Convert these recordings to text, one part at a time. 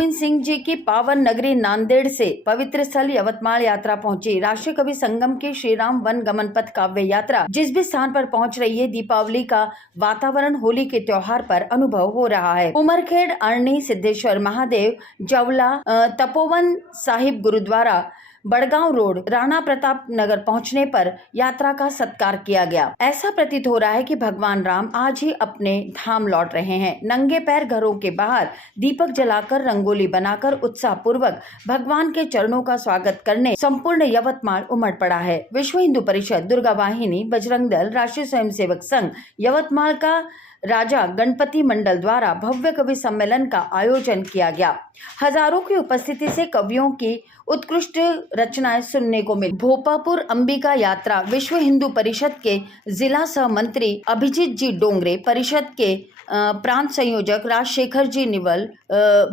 गोविंद सिंह जी की पावन नगरी नांदेड़ से पवित्र स्थल यवतमाल यात्रा पहुंची। राष्ट्रीय कवि संगम की श्री राम वन गमन पथ काव्य यात्रा जिस भी स्थान पर पहुंच रही है, दीपावली का वातावरण होली के त्योहार पर अनुभव हो रहा है। उमरखेड़, अरणी, सिद्धेश्वर महादेव, जवला, तपोवन साहिब गुरुद्वारा, बड़गांव रोड, राणा प्रताप नगर पहुंचने पर यात्रा का सत्कार किया गया। ऐसा प्रतीत हो रहा है कि भगवान राम आज ही अपने धाम लौट रहे हैं। नंगे पैर घरों के बाहर दीपक जलाकर, रंगोली बनाकर उत्साह पूर्वक भगवान के चरणों का स्वागत करने संपूर्ण यवतमाल उमड़ पड़ा है। विश्व हिंदू परिषद, दुर्गा वाहिनी, बजरंग दल, राष्ट्रीय स्वयंसेवक संघ यवतमाल का राजा गणपति मंडल द्वारा भव्य कवि सम्मेलन का आयोजन किया गया। हजारों की उपस्थिति से कवियों की उत्कृष्ट रचनाएं सुनने को मिली। भोपापुर अंबिका यात्रा विश्व हिंदू परिषद के जिला सह मंत्री अभिजीत जी डोंगरे, परिषद के प्रांत संयोजक राजशेखर जी निवल,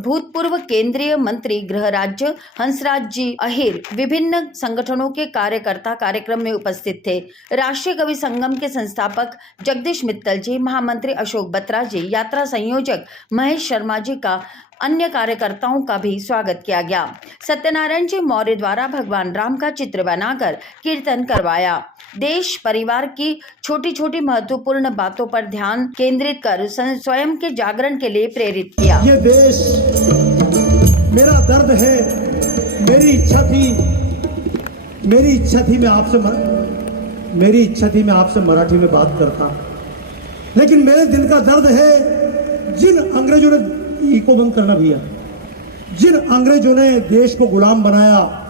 भूतपूर्व केंद्रीय मंत्री गृह राज्य हंसराज जी अहिर, विभिन्न संगठनों के कार्यकर्ता कार्यक्रम में उपस्थित थे। राष्ट्रीय कवि संगम के संस्थापक जगदीश मित्तल जी, महामंत्री अशोक बत्रा जी, यात्रा संयोजक महेश शर्मा जी का अन्य कार्यकर्ताओं का भी स्वागत किया गया। सत्यनारायण जी मौर्य द्वारा भगवान राम का चित्र बनाकर कीर्तन करवाया। देश परिवार की छोटी छोटी महत्वपूर्ण बातों पर ध्यान केंद्रित कर स्वयं के जागरण के लिए प्रेरित किया। ये देश मेरा दर्द है, मेरी इच्छा थी मैं आपसे मराठी में बात करता, लेकिन मेरे दिल का दर्द है जिन अंग्रेजों ने इको बंद करना भैया, जिन अंग्रेजों ने देश को गुलाम बनाया,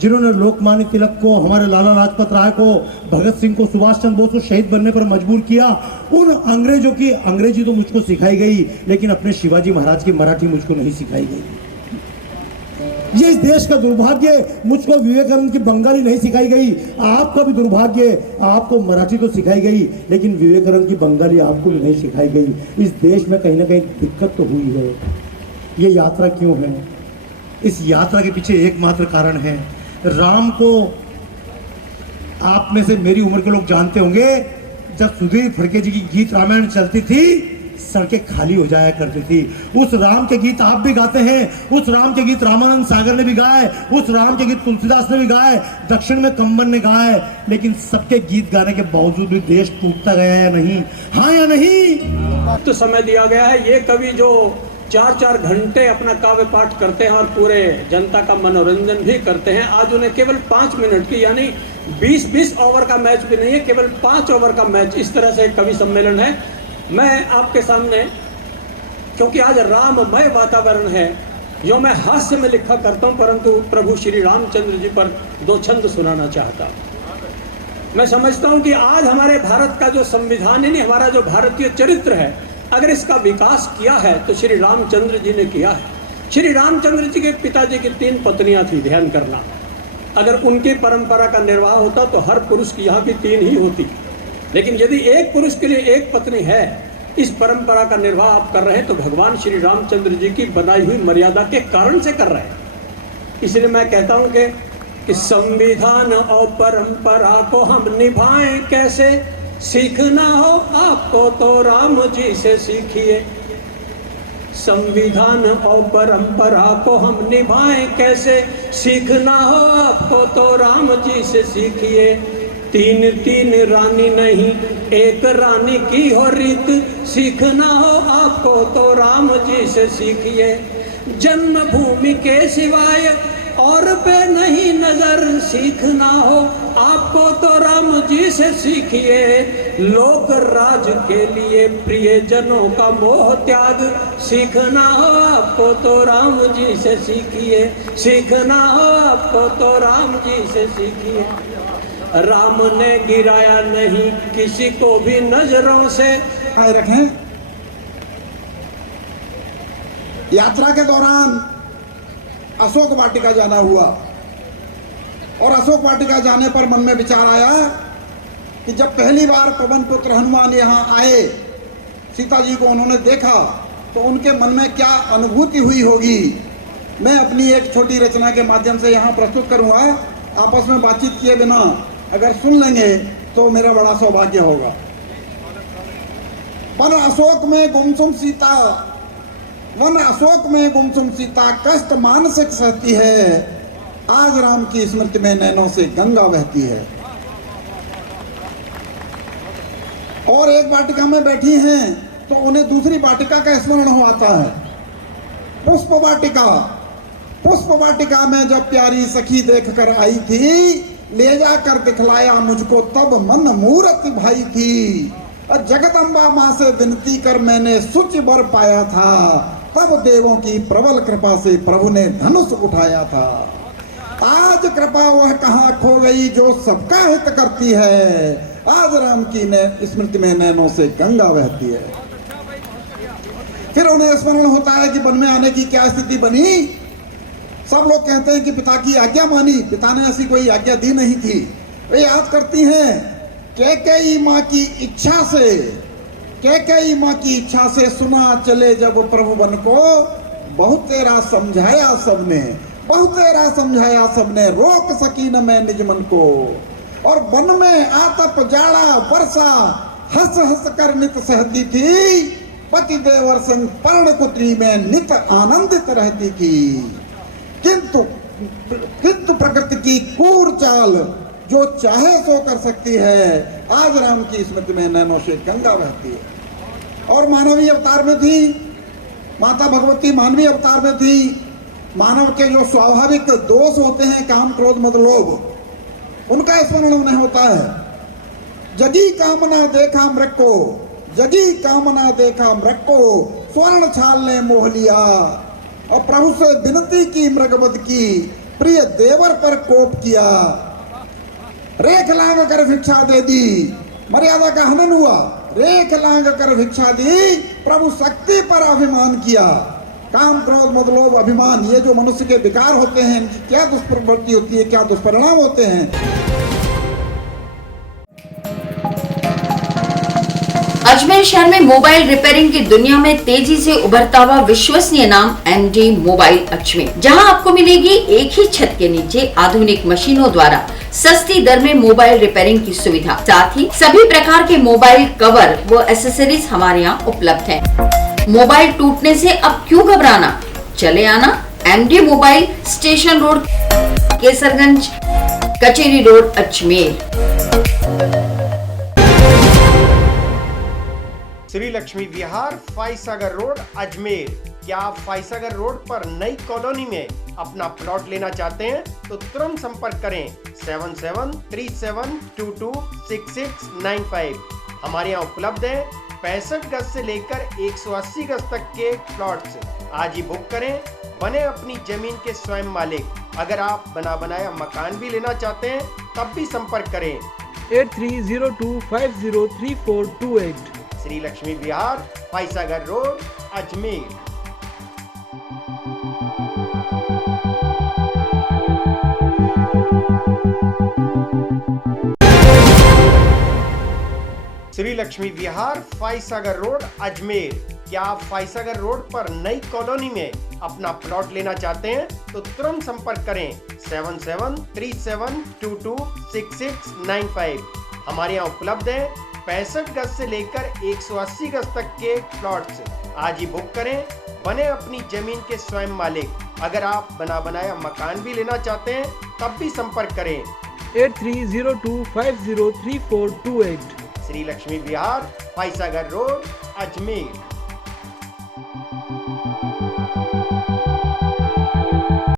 जिन्होंने लोकमान्य तिलक को, हमारे लाला लाजपत राय को, भगत सिंह को, सुभाष चंद्र बोस को शहीद बनने पर मजबूर किया, उन अंग्रेजों की अंग्रेजी तो मुझको सिखाई गई, लेकिन अपने शिवाजी महाराज की मराठी मुझको नहीं सिखाई गई। ये इस देश का दुर्भाग्य, मुझको विवेकानंद की बंगाली नहीं सिखाई गई। आपका भी दुर्भाग्य, आपको मराठी तो सिखाई गई, लेकिन विवेकानंद की बंगाली आपको नहीं सिखाई गई। इस देश में कहीं ना कहीं दिक्कत तो हुई है। ये यात्रा क्यों है? इस यात्रा के पीछे एकमात्र कारण है, राम को आप में से मेरी उम्र के लोग जानते होंगे, जब सुधीर फड़के जी की गीत रामायण चलती थी, सड़कें खाली हो जाया करती थी। उस राम के गीत आप भी गाते हैं, उस राम के गीत रामानंद सागर ने भी गाए, उस राम के गीत तुलसीदास ने भी गाए, दक्षिण में कंबन ने गाए, लेकिन सबके गीत गाने के बावजूद भी देश टूटता गया या नहीं? हाँ या नहीं? तो समय दिया गया है। ये कवि जो 4-4 घंटे अपना काव्य पाठ करते हैं और पूरे जनता का मनोरंजन भी करते हैं, आज उन्हें केवल 5 मिनट की, यानी 20-20 ओवर का मैच भी नहीं है, केवल 5 ओवर का मैच, इस तरह से कवि सम्मेलन है। मैं आपके सामने, क्योंकि आज राममय वातावरण है, जो मैं हास्य में लिखा करता हूं, परंतु प्रभु श्री रामचंद्र जी पर 2 छंद सुनाना चाहता हूं। मैं समझता हूं कि आज हमारे भारत का जो संविधान है, हमारा जो भारतीय चरित्र है, अगर इसका विकास किया है तो श्री रामचंद्र जी ने किया है। श्री रामचंद्र जी के पिताजी की 3 पत्नियां थी, ध्यान करना। अगर उनकी परंपरा का निर्वाह होता तो हर पुरुष की यहाँ भी 3 ही होती, लेकिन यदि एक पुरुष के लिए 1 पत्नी है, इस परंपरा का निर्वाह आप कर रहे हैं तो भगवान श्री रामचंद्र जी की बनाई हुई मर्यादा के कारण से कर रहे हैं। इसलिए मैं कहता हूं कि संविधान और परंपरा को हम निभाएं कैसे, सीखना हो आपको तो राम जी से सीखिए। संविधान और परंपरा को हम निभाएं कैसे, सीखना हो आपको तो राम जी से सीखिए। 3 रानी नहीं, 1 रानी की हो रीत, सीखना हो आपको तो राम जी से सीखिए। जन्मभूमि के सिवाय और पे नहीं नजर, सीखना हो आपको तो राम जी से सीखिए। लोक राज के लिए प्रियजनों का मोह त्याग, सीखना हो आपको तो राम जी से सीखिए। सीखना हो आपको तो राम जी से सीखिए। राम ने गिराया नहीं किसी को भी नजरों से। आए रखें। यात्रा के दौरान अशोक वाटिका जाना हुआ, और अशोक वाटिका जाने पर मन में विचार आया कि जब पहली बार पवन पुत्र हनुमान यहाँ आए, सीता जी को उन्होंने देखा, तो उनके मन में क्या अनुभूति हुई होगी। मैं अपनी एक छोटी रचना के माध्यम से यहाँ प्रस्तुत करूँगा। आपस में बातचीत किए बिना अगर सुन लेंगे तो मेरा बड़ा सौभाग्य होगा। पर अशोक में गुमसुम सीता वन अशोक में गुमसुम सीता कष्ट मानसिक सहती है, आज राम की स्मृति में नैनों से गंगा बहती है। और एक वाटिका में बैठी हैं तो उन्हें दूसरी वाटिका का स्मरण हो आता है। पुष्प वाटिका, पुष्प वाटिका में जब प्यारी सखी देख कर आई थी, ले जाकर दिखलाया मुझको तब मन मूरत भाई थी। और जगदम्बा माँ से विनती कर मैंने सुच वर पाया था, तब देवों की प्रबल कृपा से प्रभु ने धनुष उठाया था। आज कृपा वह कहाँ खो गई जो सबका हित करती है, आज राम की स्मृति में नैनों से गंगा बहती है। फिर उन्हें स्मरण होता है कि वन में आने की क्या स्थिति बनी। सब लोग कहते हैं कि पिता की आज्ञा मानी, पिता ने ऐसी कोई आज्ञा दी नहीं थी। वे याद करती हैं कैकेयी माँ की इच्छा से, कैकेयी माँ की इच्छा से सुना चले जब प्रभु वन को, बहुत तेरा समझाया सबने, बहुत तेरा समझाया सबने, रोक सकी न मैं निज मन को। और वन में आतप जाड़ा वर्षा हंस हंस कर नित सहती थी, पति देवर संग पर्णकुटी में नित आनंदित रहती थी। किंतु प्रकृति की क्रूर चाल जो चाहे सो कर सकती है, आज राम की स्मृति में नैनों से गंगा बहती है। और मानवीय अवतार में थी माता भगवती, मानवीय अवतार में थी। मानव के जो स्वाभाविक दोष होते हैं, काम क्रोध मद लोभ, उनका स्मरण उन्हें होता है। जगी कामना देखा मृग को, जगी कामना देखा मृग को, स्वर्ण छाल ने मोह लिया। और प्रभु से विनती की मृगवध की, प्रिय देवर पर कोप किया। रेख लांग कर भिक्षा दे दी, मर्यादा का हनन हुआ। रेख लांग कर भिक्षा दी, प्रभु शक्ति पर अभिमान किया। काम क्रोध मद लोभ अभिमान, ये जो मनुष्य के विकार होते हैं, इनकी क्या दुष्प्रवृत्ति होती है, क्या दुष्परिणाम होते हैं। अजमेर शहर में मोबाइल रिपेयरिंग की दुनिया में तेजी से उभरता हुआ विश्वसनीय नाम एमडी मोबाइल अजमेर, जहां आपको मिलेगी एक ही छत के नीचे आधुनिक मशीनों द्वारा सस्ती दर में मोबाइल रिपेयरिंग की सुविधा। साथ ही सभी प्रकार के मोबाइल कवर व एसेसरीज हमारे यहाँ उपलब्ध हैं। मोबाइल टूटने से अब क्यों घबराना, चले आना MD mobile, station road, Kesarganj, Kacheri road, Ajmer. Shri Lakshmi Vihar, Faisagar road, Ajmer. क्या आप फाइसागर रोड पर नई कॉलोनी में अपना प्लॉट लेना चाहते हैं तो तुरंत संपर्क करें 7737226695। हमारे यहाँ उपलब्ध है 65 गज से लेकर 180 गज तक के प्लॉट्स। आज ही बुक करें, बने अपनी जमीन के स्वयं मालिक। अगर आप बना बनाया मकान भी लेना चाहते हैं तब भी संपर्क करें 8302503428। श्री लक्ष्मी विहार, फाइसागर रोड, अजमेर। श्री लक्ष्मी विहार, फाइसागर रोड, अजमेर। क्या आप फाइसागर रोड पर नई कॉलोनी में अपना प्लॉट लेना चाहते हैं तो तुरंत संपर्क करें 7737226695। हमारे यहाँ उपलब्ध है 65 गज से लेकर 180 गज तक के प्लॉट्स। आज ही बुक करें, बने अपनी जमीन के स्वयं मालिक। अगर आप बना बनाया मकान भी लेना चाहते हैं तब भी संपर्क करें 8302503428। श्री लक्ष्मी विहार, फाइसागर रोड, अजमेर।